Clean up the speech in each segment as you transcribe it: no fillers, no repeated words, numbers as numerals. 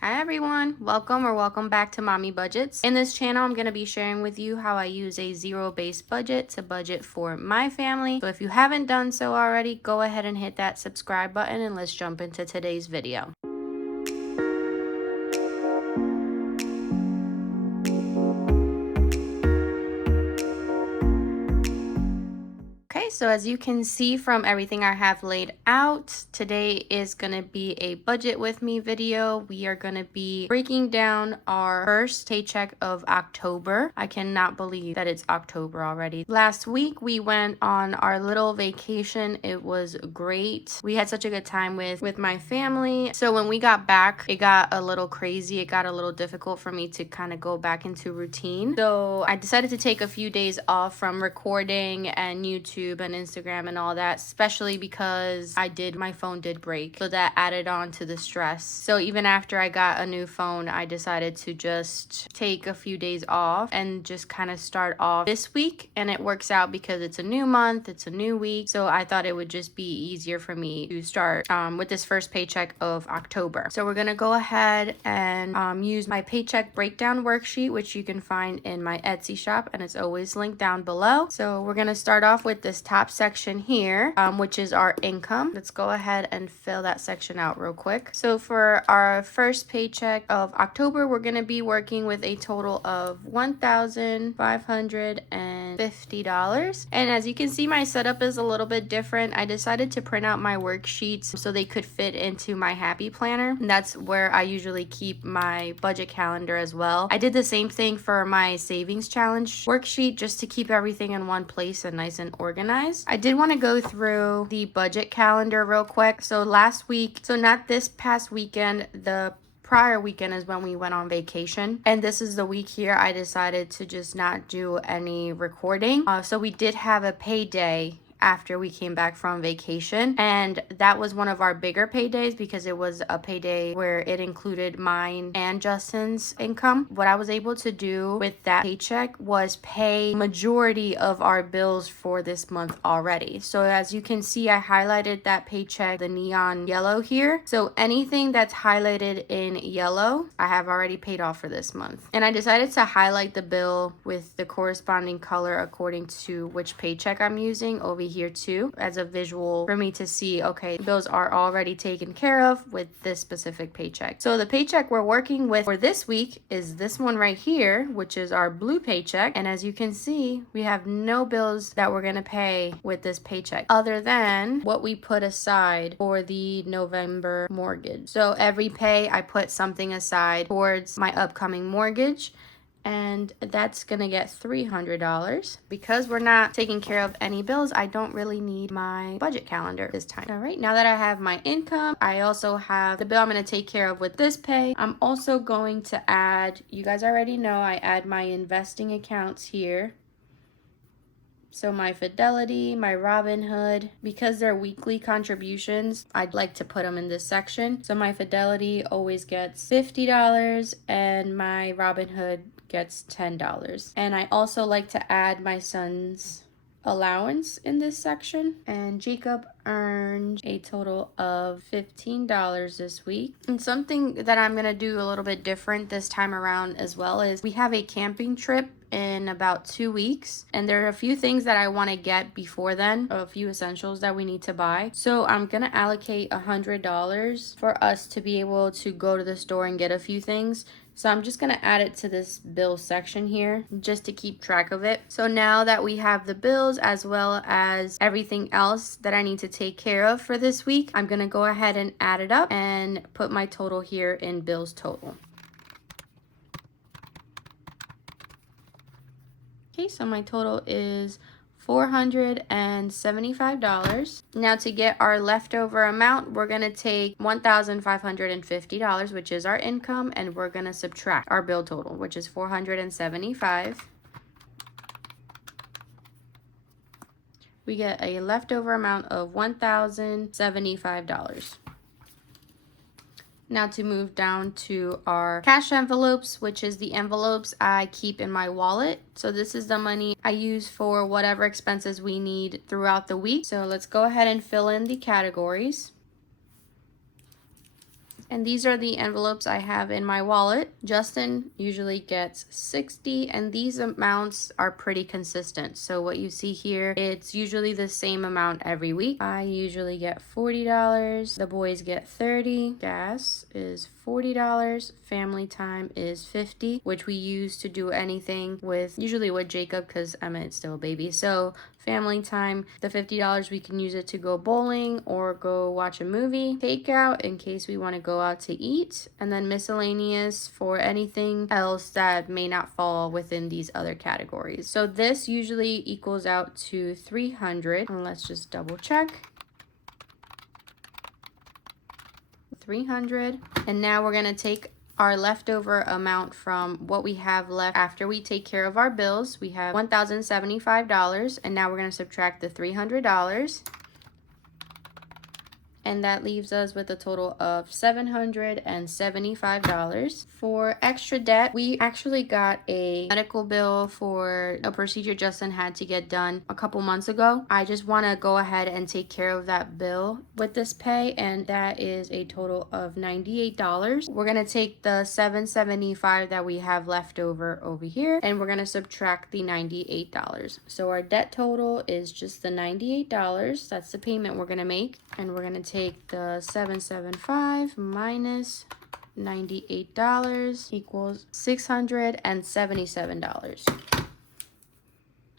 Hi everyone, welcome back to Mommy Budgets. In this channel, I'm going to be sharing with you how I use a zero-based budget to budget for my family. So if you haven't done so already, go ahead and hit that subscribe button and let's jump into today's video. Okay, so as you can see from everything I have laid out, today is going to be a budget with me video. We are going to be breaking down our first paycheck of October. I cannot believe that it's October already. Last week we went on our little vacation. It was great. We had such a good time with my family. So when we got back, it got a little crazy. It got a little difficult for me to kind of go back into routine. So I decided to take a few days off from recording and YouTube and Instagram and all that, especially because my phone did break, so that added on to the stress. So even after I got a new phone, I decided to just take a few days off and just kind of start off this week, and it works out because it's a new month, it's a new week, so I thought it would just be easier for me to start with this first paycheck of October. So we're gonna go ahead and use my paycheck breakdown worksheet, which you can find in my Etsy shop, and it's always linked down below. So we're gonna start off with this top section here, which is our income. Let's go ahead and fill that section out real quick. So for our first paycheck of October, we're going to be working with a total of $1,550. And as you can see, my setup is a little bit different. I decided to print out my worksheets so they could fit into my happy planner. And that's where I usually keep my budget calendar as well. I did the same thing for my savings challenge worksheet just to keep everything in one place and nice and organized. I did want to go through the budget calendar real quick. So last week, so not this past weekend, the prior weekend is when we went on vacation, and this is the week here I decided to just not do any recording. So we did have a payday after we came back from vacation, and that was one of our bigger paydays because it was a payday where it included mine and Justin's income. What I was able to do with that paycheck was pay majority of our bills for this month already. So as you can see, I highlighted that paycheck, the neon yellow here. So anything that's highlighted in yellow, I have already paid off for this month. And I decided to highlight the bill with the corresponding color according to which paycheck I'm using over here too, as a visual for me to see, okay, bills are already taken care of with this specific paycheck. So the paycheck we're working with for this week is this one right here, which is our blue paycheck. And as you can see, we have no bills that we're gonna pay with this paycheck other than what we put aside for the November mortgage. So every pay I put something aside towards my upcoming mortgage, and that's gonna get $300. Because we're not taking care of any bills, I don't really need my budget calendar this time. All right, now that I have my income, I also have the bill I'm gonna take care of with this pay. I'm also going to add, you guys already know, I add my investing accounts here. So my Fidelity, my Robinhood, because they're weekly contributions, I'd like to put them in this section. So my Fidelity always gets $50 and my Robinhood gets $10. And I also like to add my son's allowance in this section, and Jacob earned a total of $15 this week. And something that I'm gonna do a little bit different this time around as well is we have a camping trip in about 2 weeks, and there are a few things that I want to get before then, a few essentials that we need to buy. So I'm gonna allocate $100 for us to be able to go to the store and get a few things. So I'm just gonna add it to this bill section here just to keep track of it. So now that we have the bills as well as everything else that I need to take care of for this week, I'm gonna go ahead and add it up and put my total here in bills total. Okay, so my total is $475. Now to get our leftover amount, we're gonna take $1,550, which is our income, and we're gonna subtract our bill total, which is $475. We get a leftover amount of $1,075. Now to move down to our cash envelopes, which is the envelopes I keep in my wallet. So this is the money I use for whatever expenses we need throughout the week. So let's go ahead and fill in the categories. And these are the envelopes I have in my wallet. Justin usually gets 60, and these amounts are pretty consistent. So what you see here, it's usually the same amount every week. I usually get $40. The boys get 30. Gas is $40. Family time is 50, which we use to do anything with, usually with Jacob because Emmett's still a baby. So family time, the $50, we can use it to go bowling or go watch a movie. Takeout in case we want to go out to eat, and then miscellaneous for anything else that may not fall within these other categories. So this usually equals out to 300, and let's just double check. 300. And now we're going to take our leftover amount from what we have left after we take care of our bills. We have $1,075, and now we're going to subtract the $300. And that leaves us with a total of $775. For extra debt, we actually got a medical bill for a procedure Justin had to get done a couple months ago. I just want to go ahead and take care of that bill with this pay, and that is a total of $98. We're going to take the $775 that we have left over here, and we're going to subtract the $98. So our debt total is just the $98. That's the payment we're going to make, and we're going to take the $775 minus $98 equals $677.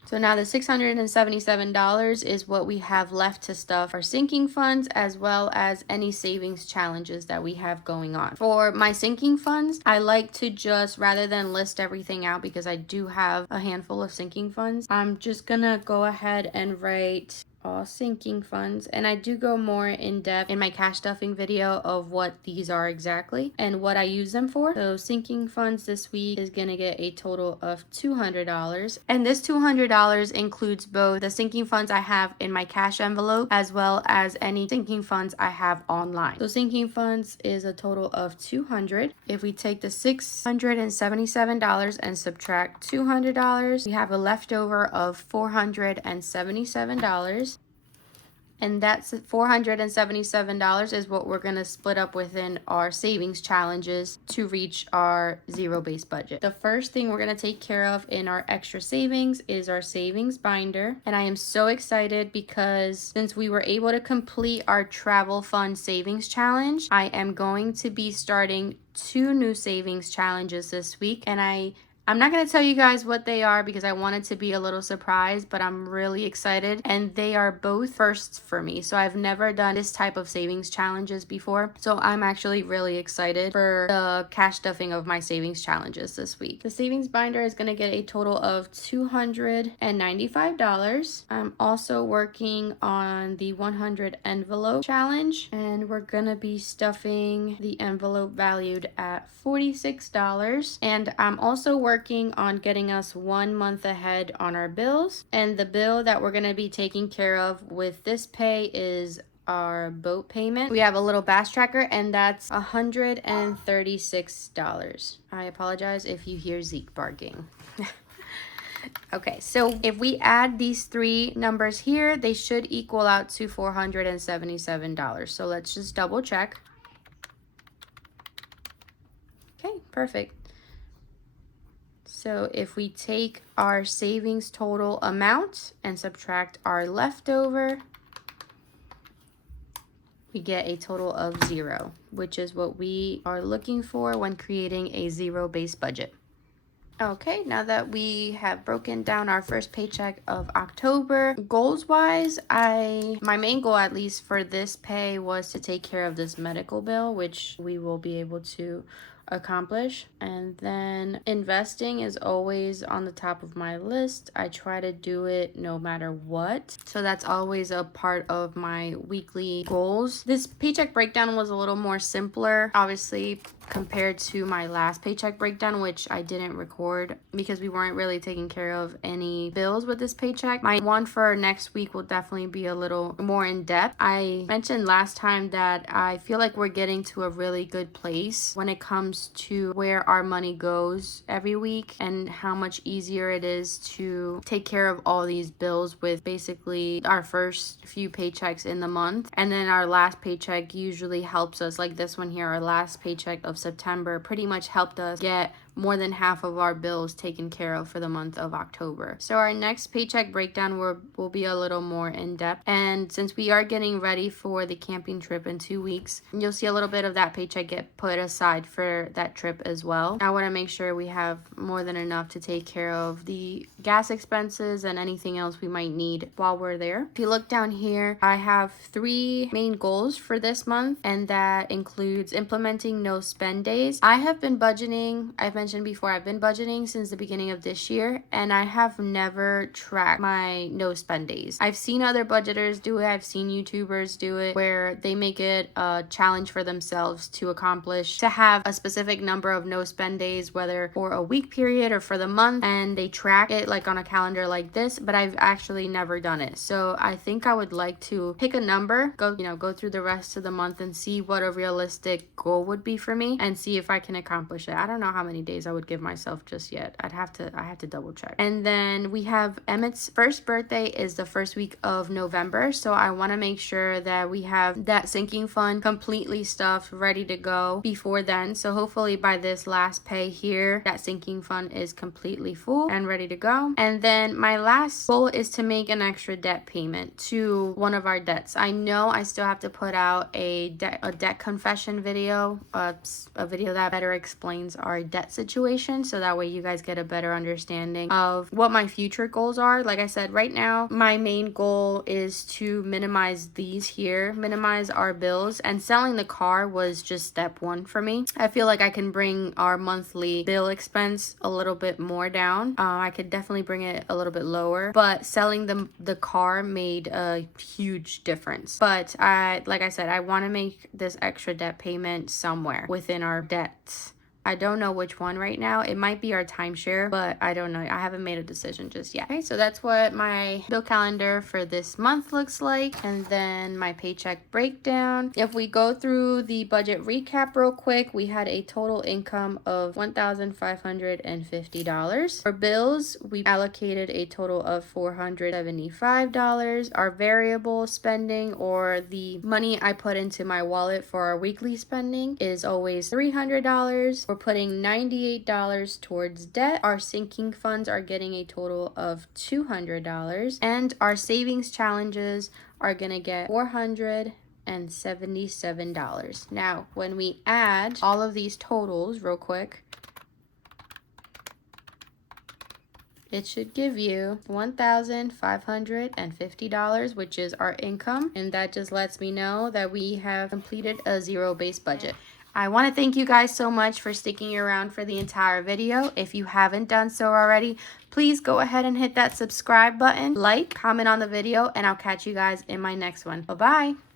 So now the $677 is what we have left to stuff our sinking funds, as well as any savings challenges that we have going on. For my sinking funds, I like to just, rather than list everything out because I do have a handful of sinking funds, I'm just gonna go ahead and write all sinking funds, and I do go more in depth in my cash stuffing video of what these are exactly and what I use them for. So sinking funds this week is gonna get a total of $200, and this $200 includes both the sinking funds I have in my cash envelope as well as any sinking funds I have online. So sinking funds is a total of $200. If we take the $677 and subtract $200, we have a leftover of $477. And that's $477 is what we're going to split up within our savings challenges to reach our zero-based budget. The first thing we're going to take care of in our extra savings is our savings binder. And I am so excited because since we were able to complete our travel fund savings challenge, I am going to be starting 2 new savings challenges this week. And I'm not going to tell you guys what they are because I want it to be a little surprise, but I'm really excited, and they are both firsts for me. So I've never done this type of savings challenges before. So I'm actually really excited for the cash stuffing of my savings challenges this week. The savings binder is going to get a total of $295. I'm also working on the 100 envelope challenge, and we're going to be stuffing the envelope valued at $46. And I'm also working on getting us 1 month ahead on our bills, and the bill that we're going to be taking care of with this pay is our boat payment. We have a little bass tracker, and that's $136. I apologize if you hear Zeke barking. Okay, so if we add these 3 numbers here, they should equal out to $477. So let's just double check. Okay, perfect. So if we take our savings total amount and subtract our leftover, we get a total of 0, which is what we are looking for when creating a zero-based budget. Okay, now that we have broken down our first paycheck of October, goals-wise, my main goal, at least for this pay, was to take care of this medical bill, which we will be able to accomplish. And then investing is always on the top of my list. I try to do it no matter what. So that's always a part of my weekly goals. This paycheck breakdown was a little more simpler, obviously, compared to my last paycheck breakdown, which I didn't record because we weren't really taking care of any bills with this paycheck. My one for next week will definitely be a little more in depth. I mentioned last time that I feel like we're getting to a really good place when it comes comes to where our money goes every week and how much easier it is to take care of all these bills with basically our first few paychecks in the month. And then our last paycheck usually helps us, like this one here, our last paycheck of September pretty much helped us get more than half of our bills taken care of for the month of October. So our next paycheck breakdown will be a little more in depth. And since we are getting ready for the camping trip in 2 weeks, you'll see a little bit of that paycheck get put aside for that trip as well. I want to make sure we have more than enough to take care of the gas expenses and anything else we might need while we're there. If you look down here, I have 3 main goals for this month, and that includes implementing no spend days. I have been budgeting, I've mentioned before, I've been budgeting since the beginning of this year, and I have never tracked my no spend days. I've seen other budgeters do it, I've seen YouTubers do it, where they make it a challenge for themselves to accomplish, to have a specific number of no spend days, whether for a week period or for the month, and they track it like on a calendar like this, but I've actually never done it. So I think I would like to pick a number, go through the rest of the month and see what a realistic goal would be for me and see if I can accomplish it. I don't know how many days I would give myself just yet. I have to double check. And then we have Emmett's first birthday is the first week of November, so I want to make sure that we have that sinking fund completely stuffed, ready to go before then. So hopefully by this last pay here, that sinking fund is completely full and ready to go. And then my last goal is to make an extra debt payment to one of our debts. I know I still have to put out a debt confession video, a video that better explains our debt situation, so that way you guys get a better understanding of what my future goals are. Like I said, right now my main goal is to minimize our bills, and selling the car was just step 1 for me. I feel like I can bring our monthly bill expense a little bit more down. I could definitely bring it a little bit lower, but selling the car made a huge difference. But like I said, I want to make this extra debt payment somewhere within our debts. I don't know which one right now. It might be our timeshare, but I don't know. I haven't made a decision just yet. Okay, so that's what my bill calendar for this month looks like. And then my paycheck breakdown. If we go through the budget recap real quick, we had a total income of $1,550. For bills, we allocated a total of $475. Our variable spending, or the money I put into my wallet for our weekly spending, is always $300. We're putting $98 towards debt. Our sinking funds are getting a total of $200. And our savings challenges are going to get $477. Now, when we add all of these totals real quick, it should give you $1,550, which is our income. And that just lets me know that we have completed a zero-based budget. I want to thank you guys so much for sticking around for the entire video. If you haven't done so already, please go ahead and hit that subscribe button, like, comment on the video, and I'll catch you guys in my next one. Bye-bye.